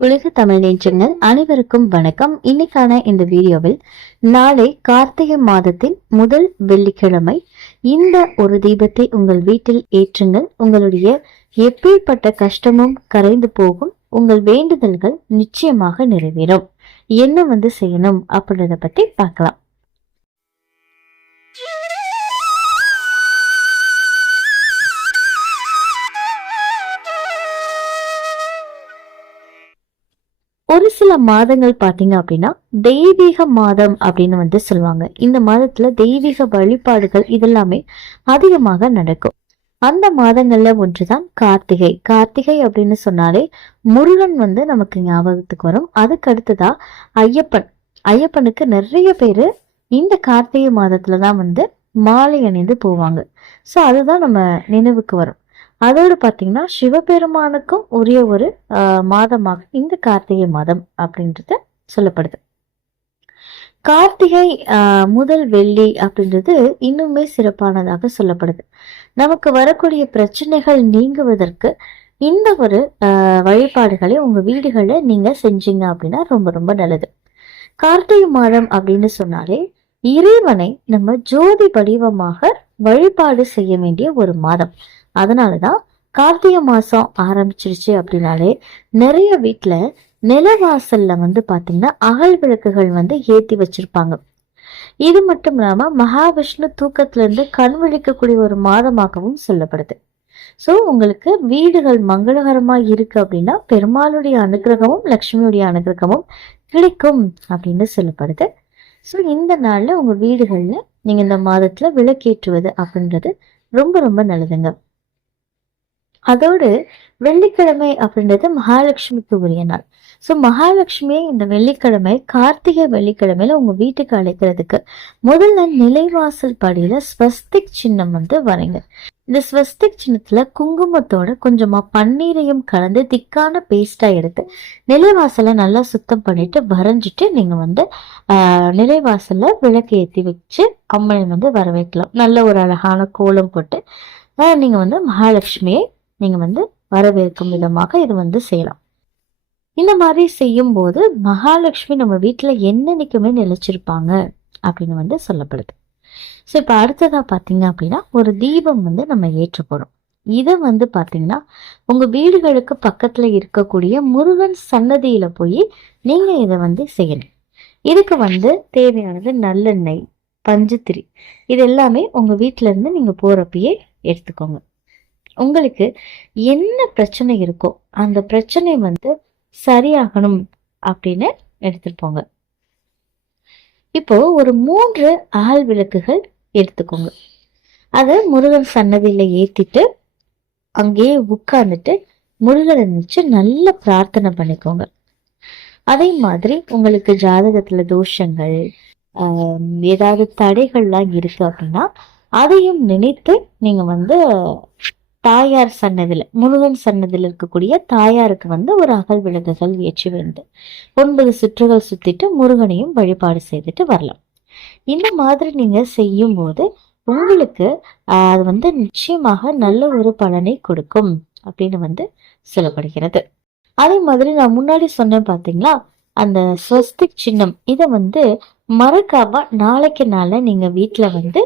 உலக தமிழ் நேற்றங்கள் அனைவருக்கும் வணக்கம். இன்னைக்கான இந்த வீடியோவில் நாளை கார்த்திகை மாதத்தின் முதல் வெள்ளிக்கிழமை. இந்த ஒரு தீபத்தை உங்கள் வீட்டில் ஏற்றுங்கள். உங்களுடைய எப்பேற்பட்ட கஷ்டமும் கரைந்து போகும். உங்கள் வேண்டுதல்கள் நிச்சயமாக நிறைவேறும். என்ன வந்து செய்யணும் அப்படின்றத பத்தி பார்க்கலாம். சில மாதங்கள் பார்த்தீங்க அப்படின்னா தெய்வீக மாதம் அப்படின்னு வந்து சொல்லுவாங்க. இந்த மாதத்துல தெய்வீக வழிபாடுகள் இதெல்லாமே அதிகமாக நடக்கும். அந்த மாதங்கள்ல ஒன்றுதான் கார்த்திகை. கார்த்திகை அப்படின்னு சொன்னாலே முருகன் வந்து நமக்கு ஞாபகத்துக்கு வரும். அதுக்கு அடுத்ததா ஐயப்பன். ஐயப்பனுக்கு நிறைய பேரு இந்த கார்த்திகை மாதத்துல தான் வந்து மாலை அணிந்து போவாங்க. ஸோ அதுதான் நம்ம நினைவுக்கு வரும். அதோடு பார்த்திங்கன்னா சிவபெருமானுக்கும் உரிய ஒரு மாதமாக இந்த கார்த்திகை மாதம் அப்படின்றது சொல்லப்படுது. கார்த்திகை முதல் வெள்ளி அப்படின்றது இன்னுமே சிறப்பானதாக சொல்லப்படுது. நமக்கு வரக்கூடிய பிரச்சனைகள் நீங்குவதற்கு இந்த ஒரு வழிபாடுகளை உங்க வீடுகளில் நீங்க செஞ்சீங்க அப்படின்னா ரொம்ப ரொம்ப நல்லது. கார்த்திகை மாதம் அப்படின்னு சொன்னாலே இறைவனை நம்ம ஜோதி வடிவமாக வழிபாடு செய்ய வேண்டிய ஒரு மாதம். அதனாலதான் கார்த்திகை மாசம் ஆரம்பிச்சிருச்சு அப்படின்னாலே நிறைய வீட்டில் நிலவாசல்ல வந்து பார்த்தீங்கன்னா அகல் விளக்குகள் வந்து ஏத்தி வச்சிருப்பாங்க. இது மட்டும் இல்லாம மகாவிஷ்ணு தூக்கத்துல இருந்து கண் விழிக்கக்கூடிய ஒரு மாதமாகவும் சொல்லப்படுது. சோ உங்களுக்கு வீடுகள் மங்களகரமா இருக்கு அப்படின்னா பெருமாளுடைய அனுகிரகமும் லக்ஷ்மியுடைய அனுகிரகமும் கிடைக்கும் அப்படின்னு சொல்லப்படுது. ஸோ இந்த நாள்ல உங்க வீடுகள்ல நீங்க இந்த மாதத்துல விளக்கேற்றுவது அப்படின்றது ரொம்ப ரொம்ப நல்லதுங்க. அதோடு வெள்ளிக்கிழமை அப்படின்றது மகாலட்சுமிக்கு உரிய நாள். ஸோ மகாலட்சுமியை இந்த வெள்ளிக்கிழமை கார்த்திகை வெள்ளிக்கிழமையில உங்க வீட்டுக்கு அழைக்கிறதுக்கு முதல்ல நிலைவாசல் படியில ஸ்வஸ்திக் சின்னம் வந்து வரைங்க. இந்த ஸ்வஸ்திக் சின்னத்துல குங்குமத்தோட கொஞ்சமா பன்னீரையும் கலந்து திக்கான பேஸ்டா எடுத்து நிலைவாசலை நல்லா சுத்தம் பண்ணிட்டு வரைஞ்சிட்டு நீங்க வந்து நிலைவாசல்ல விளக்கு ஏற்றி வச்சு அம்மனை வந்து வரவேற்கலாம். நல்ல ஒரு அழகான கோலம் போட்டு நீங்கள் நீங்க வந்து மகாலட்சுமியை நீங்கள் வந்து வரவேற்கும் விதமாக இது வந்து செய்யலாம். இந்த மாதிரி செய்யும்போது மகாலட்சுமி நம்ம வீட்டில் என்னன்னைக்குமே நிலைச்சிருப்பாங்க அப்படின்னு வந்து சொல்லப்படுது. ஸோ இப்போ அடுத்ததாக பார்த்தீங்க அப்படின்னா ஒரு தீபம் வந்து நம்ம ஏற்ற போகிறோம் இதை வந்து பார்த்தீங்கன்னா உங்கள் வீடுகளுக்கு பக்கத்தில் இருக்கக்கூடிய முருகன் சன்னதியில் போய் நீங்கள் இதை வந்து செய்யணும். இதுக்கு வந்து தேவையானது நல்லெண்ணெய் பஞ்சுத்திரி இது எல்லாமே உங்கள் வீட்டிலேருந்து நீங்கள் போகிறப்பையே எடுத்துக்கோங்க. உங்களுக்கு என்ன பிரச்சனை இருக்கோ அந்த பிரச்சனை வந்து சரியாகணும் அப்படின்னு எடுத்துட்டு போங்க. இப்போ ஒரு மூன்று அகல் விளக்குகள் எடுத்துக்கோங்க. அதை முருகன் சன்னதியில ஏத்திட்டு அங்கேயே உட்கார்ந்துட்டு முருகனை நினைச்சு நல்ல பிரார்த்தனை பண்ணிக்கோங்க. அதே மாதிரி உங்களுக்கு ஜாதகத்துல தோஷங்கள் ஆஹ், ஏதாவது தடைகள்லாம் இருக்கு அப்படின்னா அதையும் நினைத்து நீங்க வந்து தாயார் சன்னதியில் முருகன் சன்னதியில் இருக்கக்கூடிய தாயாருக்கு வந்து ஒரு அகல் விளக்குகள் ஏற்றி வந்து ஒன்பது சுற்றுகள் சுத்திட்டு முருகனையும் வழிபாடு செய்துட்டு வரலாம். இந்த மாதிரி நீங்க செய்யும் போது உங்களுக்கு அது வந்து நிச்சயமாக நல்ல ஒரு பலனை கொடுக்கும் அப்படின்னு வந்து சொல்லப்படுகிறது. அதே மாதிரி நான் முன்னாடி சொன்னேன் பாத்தீங்களா அந்த ஸ்வஸ்திக் சின்னம் இதை வந்து மறக்காம நாளைக்கு நாள நீங்க வீட்டில் வந்து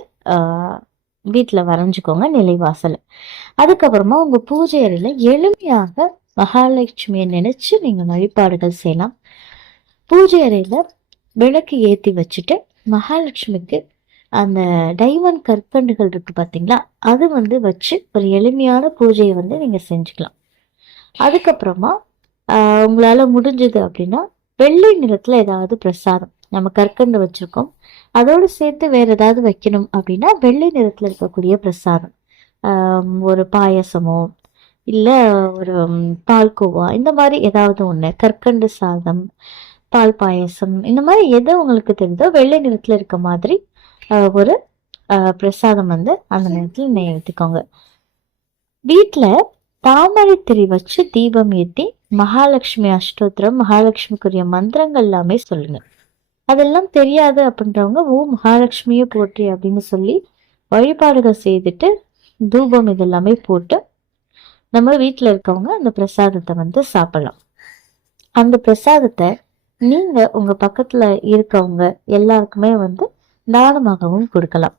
வீட்டில் வரைஞ்சிக்கோங்க நிலைவாசல். அதுக்கப்புறமா உங்க பூஜை அறையில எளிமையாக மகாலட்சுமியை நினைச்சு நீங்கள் வழிபாடுகள் செய்யலாம். பூஜை அறையில விளக்கு ஏத்தி வச்சுட்டு மகாலட்சுமிக்கு அந்த டைமண்ட் கற்கண்டுகள் இருக்கு பார்த்தீங்களா அது வந்து வச்சு ஒரு எளிமையான பூஜையை வந்து நீங்கள் செஞ்சுக்கலாம். அதுக்கப்புறமா ஆஹ், உங்களால முடிஞ்சது அப்படின்னா வெள்ளை நிறத்துல ஏதாவது பிரசாதம். நம்ம கற்கண்டு வச்சிருக்கோம். அதோடு சேர்த்து வேற ஏதாவது வைக்கணும் அப்படின்னா வெள்ளை நிறத்துல இருக்கக்கூடிய பிரசாதம். ஒரு பாயசமோ இல்ல ஒரு பால்கோவா இந்த மாதிரி ஏதாவது ஒண்ணு. கற்கண்டு சாதம் பால் பாயசம் இந்த மாதிரி எது உங்களுக்கு தெரியுதோ வெள்ளை நிறத்துல இருக்க மாதிரி ஒரு பிரசாதம் வந்து அந்த நேரத்துல நீங்க எடுத்துக்கோங்க. வீட்ல தாமரை திரி வச்சு தீபம் ஏத்தி மகாலட்சுமி அஷ்டோத்திரம் மகாலட்சுமிக்குரிய மந்திரங்கள் எல்லாமே சொல்லுங்க. அதெல்லாம் தெரியாது அப்படின்றவங்க ஓ மகாலட்சுமியை போற்றி அப்படின்னு சொல்லி வழிபாடுகள் செய்துட்டு தூபம் இதெல்லாமே போட்டு நம்ம வீட்டில் இருக்கவங்க அந்த பிரசாதத்தை வந்து சாப்பிடலாம். அந்த பிரசாதத்தை நீங்கள் உங்கள் பக்கத்தில் இருக்கவங்க எல்லாருக்குமே வந்து தானமாகவும் கொடுக்கலாம்.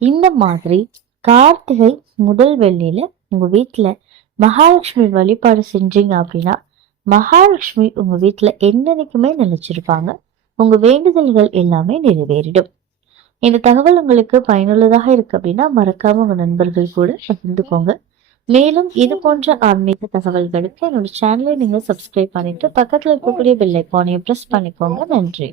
இந்த மாதிரி கார்த்திகை முதல் வெள்ளியில் உங்கள் வீட்டில் மகாலட்சுமி வழிபாடு செஞ்சீங்க அப்படின்னா மகாலட்சுமி உங்கள் வீட்டில் என்னைக்குமே நினச்சிருப்பாங்க. உங்க வேண்டுதல்கள் எல்லாமே நிறைவேறிடும். இந்த தகவல் உங்களுக்கு பயனுள்ளதாக இருக்கு அப்படின்னா மறக்காம உங்க நண்பர்கள் கூட பகிர்ந்துக்கோங்க. மேலும் இது போன்ற ஆன்மீக தகவல்களுக்கு என்னோட சேனலை நீங்க சப்ஸ்கிரைப் பண்ணிட்டு பக்கத்துல இருக்கக்கூடிய பெல் ஐக்கானையும் பிரஸ் பண்ணிக்கோங்க. நன்றி.